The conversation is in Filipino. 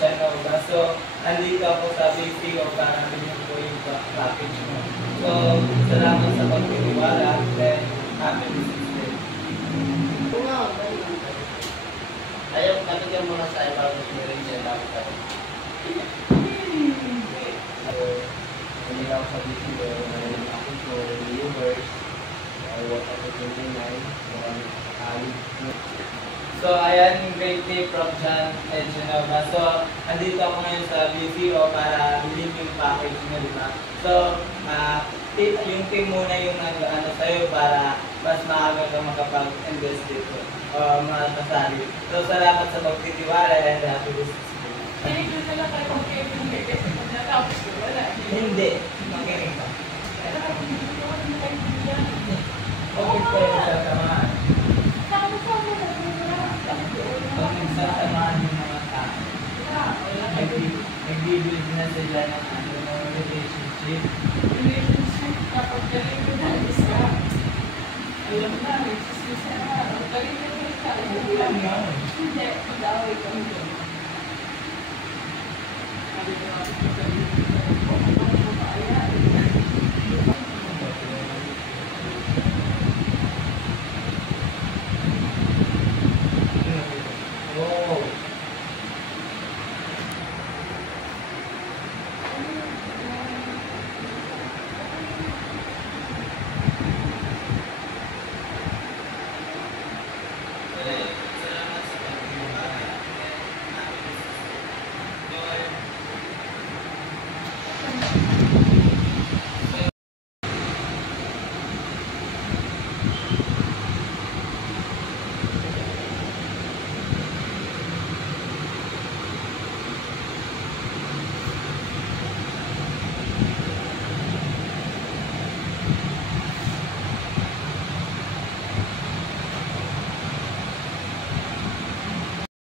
Echanova. So, andito ako sa BPO para bilhin po yung package mo. So, salamat sa pagtitiwala. Then, happy business day. Ayaw, nabigyan mo na sa ibang rin siya lang tayo. Hindi ako sa BPO, nalalim ako po, viewers, what ako 29, So, ayan yung great tip from John Echanova. So, andito ako ngayon sa BPO para bilhin yung package mo, di ba? So, yung team muna yung ano sa'yo para mas maaga ka makapag-invest dito o mga kasali. So, salamat sa pagtitiwala and happy business day. Hindi. Makinig ka. Okay pa yung sasamahan. Pag nagsasamahan yung mga tao, nag-build na sila ng relationship. Kapag galing ko na isa, alam na, nagsisisa na. Galing ko na isa. Ulan nga. Hindi, mag-away kami doon. Sabi ko,